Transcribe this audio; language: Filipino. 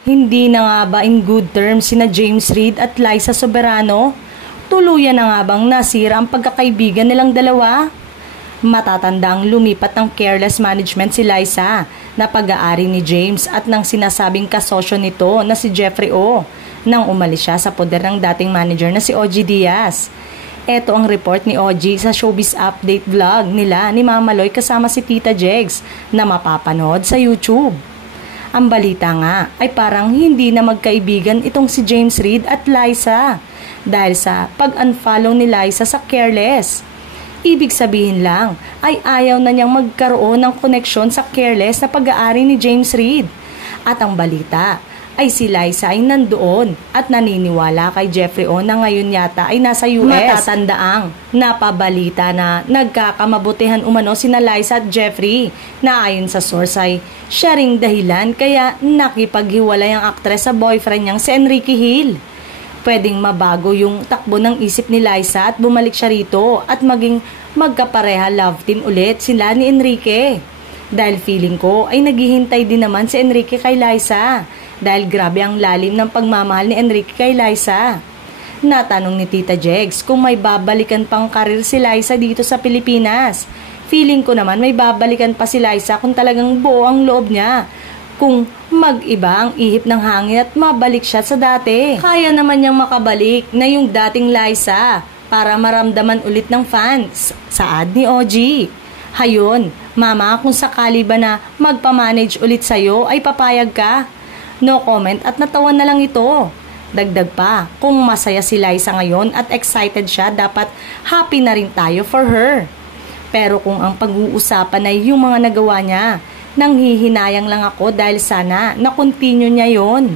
Hindi na nga ba in good terms sina James Reid at Liza Soberano? Tuluyan na nga bang nasira ang pagkakaibigan nilang dalawa? Matatandang lumipat ng careless management si Liza na pag-aari ni James at ng sinasabing kasosyo nito na si Jeffrey O nang umalis siya sa poder ng dating manager na si OG Diaz. Ito ang report ni OG sa Showbiz Update vlog nila ni Mama Loy kasama si Tita Jegs na mapapanood sa YouTube. Ang balita nga ay parang hindi na magkaibigan itong si James Reid at Liza dahil sa pag-unfollow ni Liza sa Careless. Ibig sabihin lang ay ayaw na niyang magkaroon ng koneksyon sa Careless na pag-aari ni James Reid. At ang balita ay si Liza ay nandoon at naniniwala kay Jeffrey O na ngayon yata ay nasa US. Matatandaang napabalita na nagkakamabutihan umano sina Liza at Jeffrey na ayon sa source ay siya ring dahilan kaya nakipaghiwalay ang aktres sa boyfriend niyang si Enrique Hill. Pwedeng mabago yung takbo ng isip ni Liza at bumalik siya rito at maging magkapareha love team ulit sila ni Enrique. Dahil feeling ko ay naghihintay din naman si Enrique kay Liza dahil grabe ang lalim ng pagmamahal ni Enrique kay Liza. Natanong ni Tita Jegs kung may babalikan pang karir si Liza dito sa Pilipinas. Feeling ko naman may babalikan pa si Liza kung talagang buo ang loob niya. Kung mag-iba ang ihip ng hangin at mabalik siya sa dati. Kaya naman niyang makabalik na yung dating Liza para maramdaman ulit ng fans. Saad ni OG. Hayon, mama, kung sakali ba na magpamanage ulit sa'yo ay papayag ka? No comment at natawan na lang ito. Dagdag pa, kung masaya si Liza ngayon at excited siya, dapat happy na rin tayo for her. Pero kung ang pag-uusapan ay yung mga nagawa niya, nanghihinayang lang ako dahil sana na-continue niya yon.